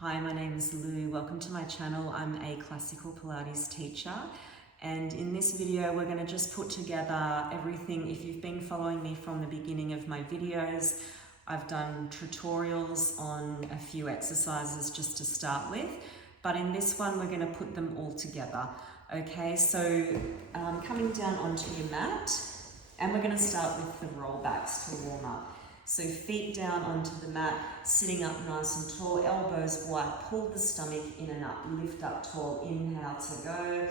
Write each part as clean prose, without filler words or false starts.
Hi, my name is Lou. Welcome to my channel. I'm a classical Pilates teacher, and in this video we're going to just put together everything. If you've been following me from the beginning of my videos, I've done tutorials on a few exercises just to start with, but in this one we're going to put them all together. Okay, so coming down onto your mat, and we're going to start with the rollbacks to warm up. So feet down onto the mat, sitting up nice and tall, elbows wide, pull the stomach in and up, lift up tall, inhale to go,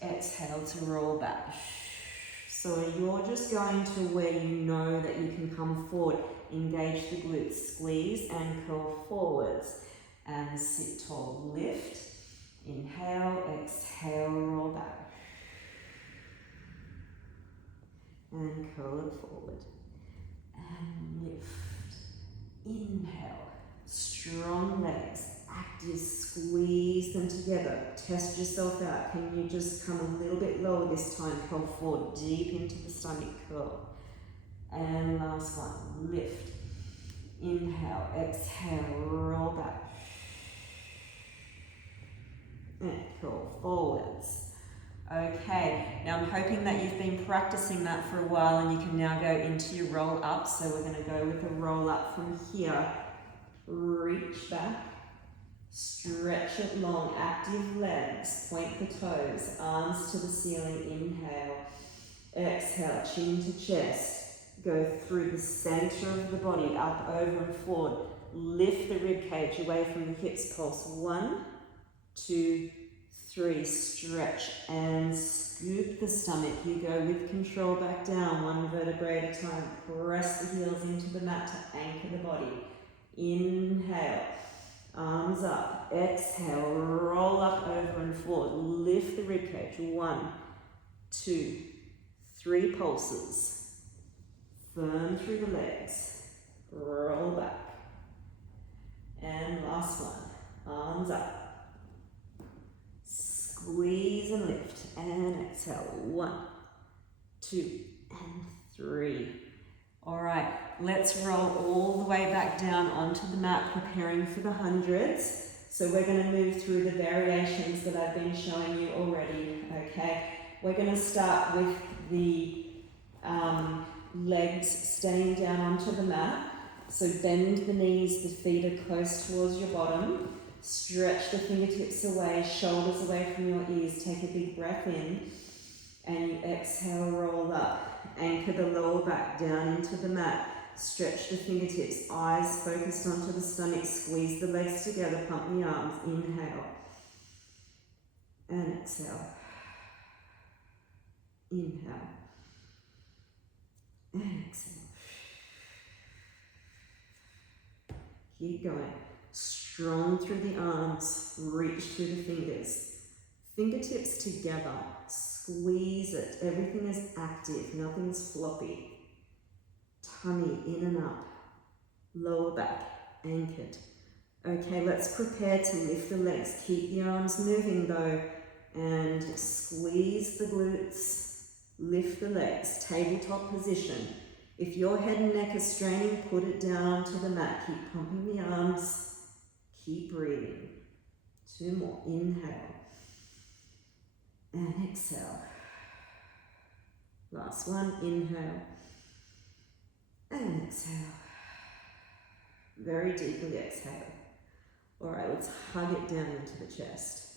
exhale to roll back. So you're just going to where you know that you can come forward, engage the glutes, squeeze and curl forwards, and sit tall, lift, inhale, exhale, roll back, and curl it forward. And lift, inhale, strong legs, active, squeeze them together, test yourself out. Can you just come a little bit lower this time, curl forward, deep into the stomach, curl. And last one, lift, inhale, exhale, roll back, and curl forwards. Okay, now I'm hoping that you've been practicing that for a while and you can now go into your roll up. So we're going to go with a roll up from here. Reach back, stretch it long, active legs, point the toes, arms to the ceiling, inhale, exhale, chin to chest, go through the center of the body, up, over and forward, lift the rib cage away from the hips, pulse 1, 2, 3, stretch and scoop the stomach. You go with control back down, one vertebrae at a time. Press the heels into the mat to anchor the body. Inhale, arms up. Exhale, roll up over and forward. Lift the rib cage. 1, 2, 3 pulses. Firm through the legs. Roll back. And last one, arms up. Squeeze and lift, and exhale, 1, 2, and 3. All right, let's roll all the way back down onto the mat, preparing for the hundreds. So we're going to move through the variations that I've been showing you already, okay? We're going to start with the legs staying down onto the mat. So bend the knees, the feet are close towards your bottom. Stretch the fingertips away, shoulders away from your ears. Take a big breath in and you exhale, roll up. Anchor the lower back down into the mat. Stretch the fingertips, eyes focused onto the stomach. Squeeze the legs together, pump the arms. Inhale and exhale. Inhale and exhale. Keep going. Strong through the arms, reach through the fingers. Fingertips together, squeeze it. Everything is active, nothing's floppy. Tummy in and up, lower back, anchored. Okay, let's prepare to lift the legs. Keep the arms moving though, and squeeze the glutes, lift the legs, tabletop position. If your head and neck are straining, put it down onto the mat. Keep pumping the arms. Keep breathing. 2 more. Inhale. And exhale. Last one. Inhale. And exhale. Very deeply exhale. All right, let's hug it down into the chest.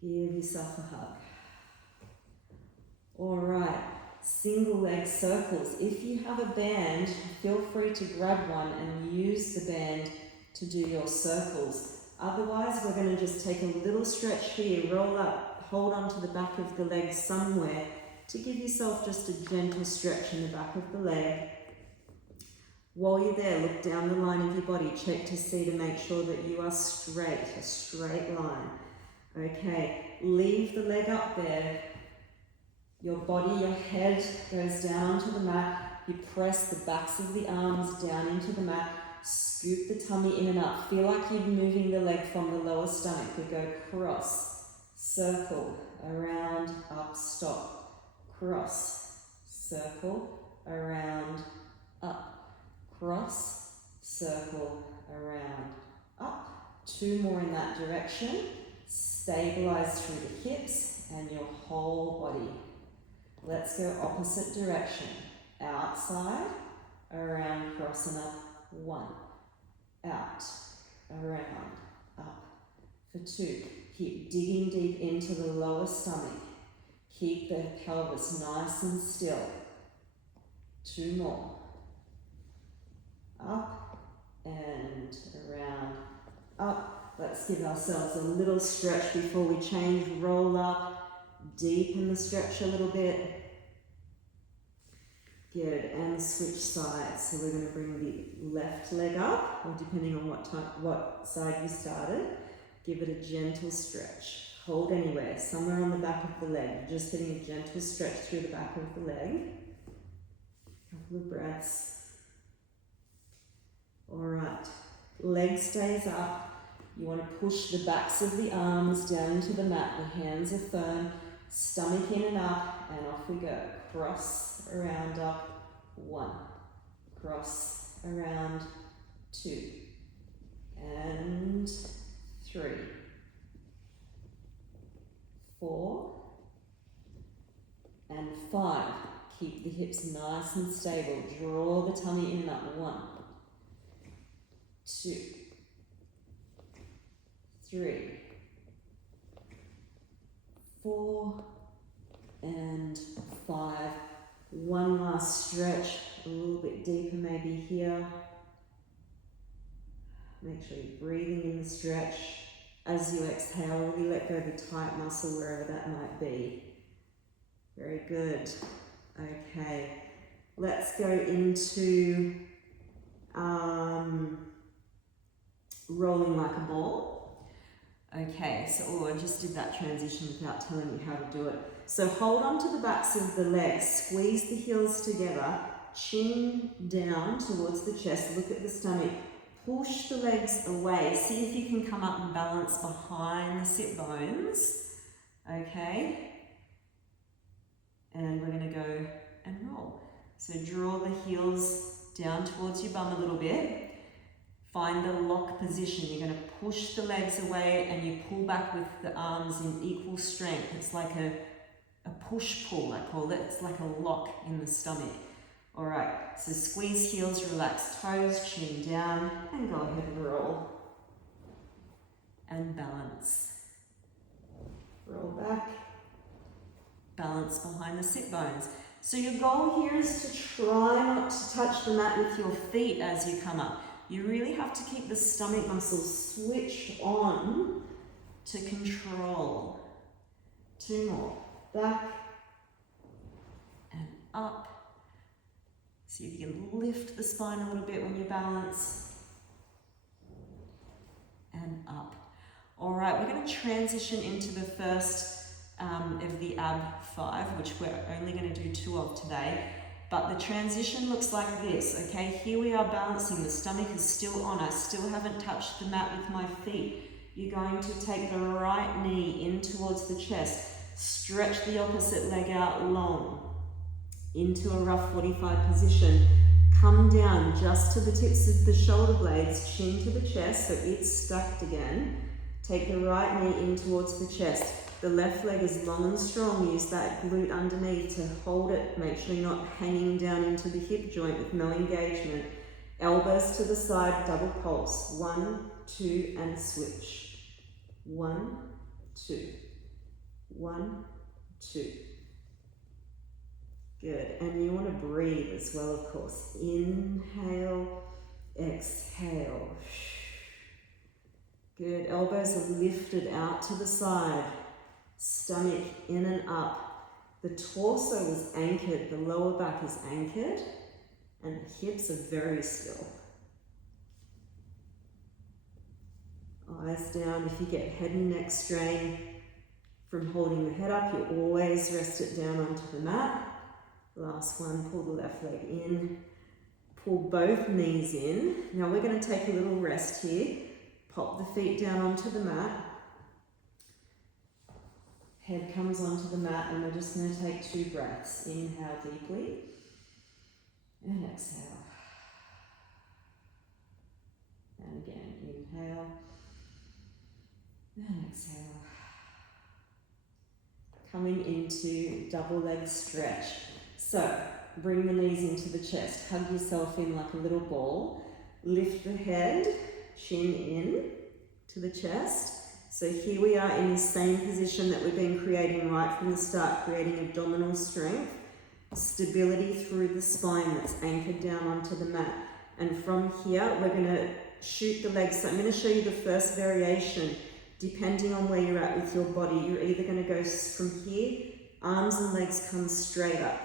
Give yourself a hug. All right. Single leg circles. If you have a band, feel free to grab one and use the band to do your circles. Otherwise, we're going to just take a little stretch here, roll up, hold on to the back of the leg somewhere to give yourself just a gentle stretch in the back of the leg. While you're there, look down the line of your body, check to see to make sure that you are straight, a straight line. Okay, leave the leg up there. Your body, your head goes down onto the mat. You press the backs of the arms down into the mat. Scoop the tummy in and up. Feel like you're moving the leg from the lower stomach. We go cross, circle, around, up, stop. Cross, circle, around, up. Cross, circle, around, up. 2 more in that direction. Stabilize through the hips and your whole body. Let's go opposite direction. Outside, around, cross and up. 1. Out, around, up. For 2. Keep digging deep into the lower stomach. Keep the pelvis nice and still. 2 more. Up and around, up. Let's give ourselves a little stretch before we change. Roll up, deepen the stretch a little bit. Good, and switch sides. So we're going to bring the left leg up, or depending on what side you started, give it a gentle stretch. Hold anywhere, somewhere on the back of the leg. Just getting a gentle stretch through the back of the leg. Couple of breaths. All right, leg stays up. You want to push the backs of the arms down into the mat. The hands are firm. Stomach in and up, and off we go. Cross, around, up. 1. Cross, around. 2. And 3. 4. And 5. Keep the hips nice and stable. Draw the tummy in and up. 1. 2. 3. 4. And 5. One last stretch, a little bit deeper maybe here. Make sure you're breathing in the stretch. As you exhale, really let go of the tight muscle wherever that might be. Very good. Okay, let's go into rolling like a ball. Okay, so I just did that transition without telling you how to do it. So hold on to the backs of the legs, squeeze the heels together, chin down towards the chest, look at the stomach, push the legs away. See if you can come up and balance behind the sit bones. Okay? And we're going to go and roll. So draw the heels down towards your bum a little bit. Find the lock position. You're going to push the legs away and you pull back with the arms in equal strength. It's like a push-pull, I call it. It's like a lock in the stomach. All right, so squeeze heels, relax toes, chin down, and go ahead and roll. And balance. Roll back. Balance behind the sit bones. So your goal here is to try not to touch the mat with your feet as you come up. You really have to keep the stomach muscles switched on to control. 2 more. Back and up. See if you can lift the spine a little bit when you balance. And up. All right, we're going to transition into the first of the ab 5, which we're only going to do 2 of today. But the transition looks like this, okay? Here we are balancing. The stomach is still on. I still haven't touched the mat with my feet. You're going to take the right knee in towards the chest. Stretch the opposite leg out long into a rough 45 position. Come down just to the tips of the shoulder blades, chin to the chest, so it's stacked again. Take the right knee in towards the chest. The left leg is long and strong. Use that glute underneath to hold it. Make sure you're not hanging down into the hip joint with no engagement. Elbows to the side, double pulse. 1, 2, and switch. 1, 2. 1, 2. Good. And you want to breathe as well, of course. Inhale, exhale. Good. Elbows are lifted out to the side. Stomach in and up. The torso is anchored. The lower back is anchored. And the hips are very still. Eyes down. If you get head and neck strain from holding the head up, you always rest it down onto the mat. Last one, pull the left leg in. Pull both knees in. Now we're going to take a little rest here. Pop the feet down onto the mat. Head comes onto the mat and we're just going to take 2 breaths. Inhale deeply and exhale. And again, inhale And exhale. Coming into double leg stretch. So bring the knees into the chest. Hug yourself in like a little ball. Lift the head, chin in to the chest. So here we are in the same position that we've been creating right from the start, creating abdominal strength, stability through the spine that's anchored down onto the mat. And from here, we're going to shoot the legs. So I'm going to show you the first variation. Depending on where you're at with your body, you're either going to go from here, arms and legs come straight up,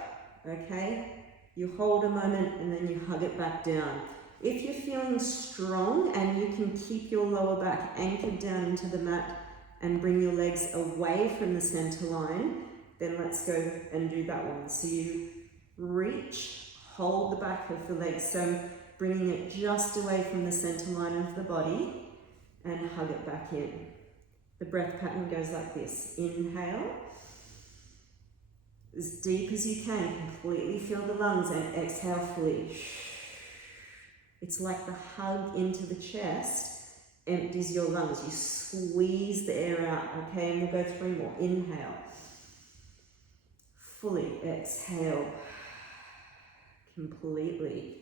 okay? You hold a moment and then you hug it back down. If you're feeling strong and you can keep your lower back anchored down into the mat and bring your legs away from the center line, then let's go and do that one. So you reach, hold the back of the leg, so bringing it just away from the center line of the body and hug it back in. The breath pattern goes like this. Inhale, as deep as you can, completely fill the lungs, and exhale fully. It's like the hug into the chest empties your lungs. You squeeze the air out, okay? And we'll go 3 more. Inhale. Fully exhale. Completely.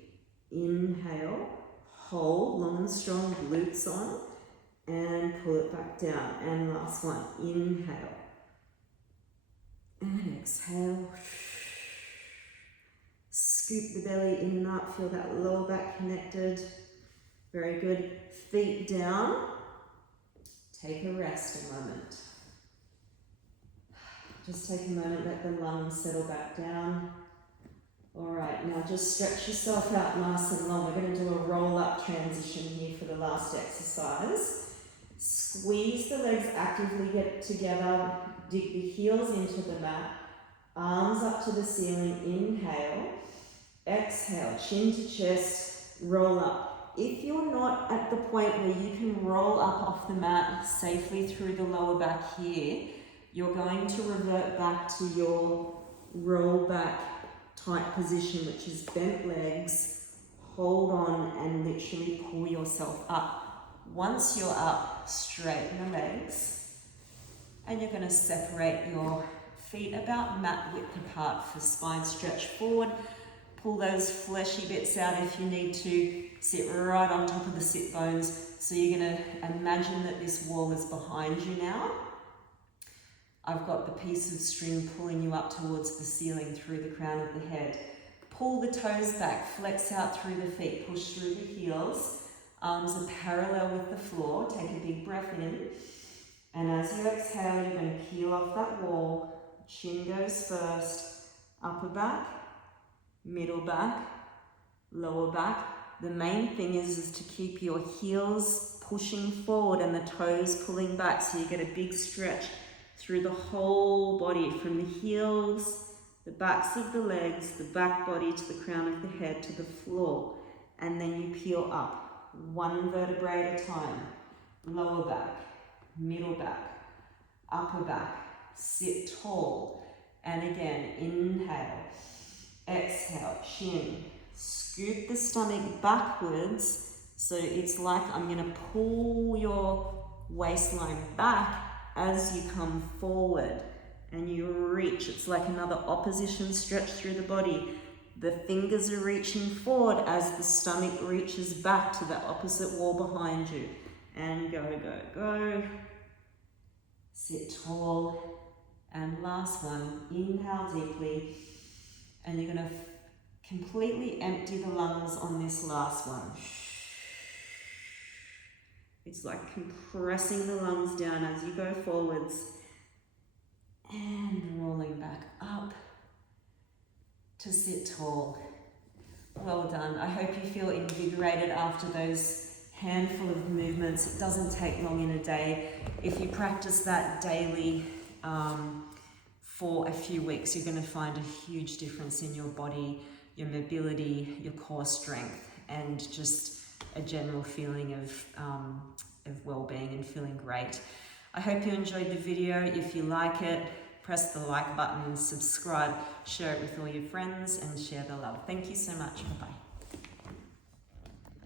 Inhale. Hold long and strong, glutes on. And pull it back down. And last one. Inhale. And exhale. Scoop the belly in and up, feel that lower back connected. Very good. Feet down. Take a rest a moment. Just take a moment, let the lungs settle back down. All right, now just stretch yourself out nice and long. We're going to do a roll-up transition here for the last exercise. Squeeze the legs, actively get together. Dig the heels into the mat. Arms up to the ceiling. Inhale. Exhale, chin to chest, roll up. If you're not at the point where you can roll up off the mat safely through the lower back here, you're going to revert back to your roll back tight position, which is bent legs, hold on and literally pull yourself up. Once you're up, straighten the legs, and you're going to separate your feet about mat width apart for spine stretch forward. Pull those fleshy bits out if you need to. Sit right on top of the sit bones. So you're going to imagine that this wall is behind you now. I've got the piece of string pulling you up towards the ceiling through the crown of the head. Pull the toes back, flex out through the feet, push through the heels. Arms are parallel with the floor. Take a big breath in. And as you exhale, you're going to peel off that wall. Chin goes first, upper back, middle back, lower back. The main thing is to keep your heels pushing forward and the toes pulling back, so you get a big stretch through the whole body, from the heels, the backs of the legs, the back body to the crown of the head to the floor. And then you peel up, one vertebrae at a time. Lower back, middle back, upper back, sit tall. And again, inhale. Exhale, chin. Scoop the stomach backwards, so it's like I'm going to pull your waistline back as you come forward and you reach. It's like another opposition stretch through the body. The fingers are reaching forward as the stomach reaches back to the opposite wall behind you. And go, go, go. Sit tall. And last one, inhale deeply. And you're going to completely empty the lungs on this last one. It's like compressing the lungs down as you go forwards and rolling back up to sit tall. Well done. I hope you feel invigorated after those handful of movements. It doesn't take long in a day. If you practice that daily, for a few weeks, you're going to find a huge difference in your body, your mobility, your core strength, and just a general feeling of well-being and feeling great. I hope you enjoyed the video. If you like it, press the like button, subscribe, share it with all your friends, and share the love. Thank you so much. Bye-bye.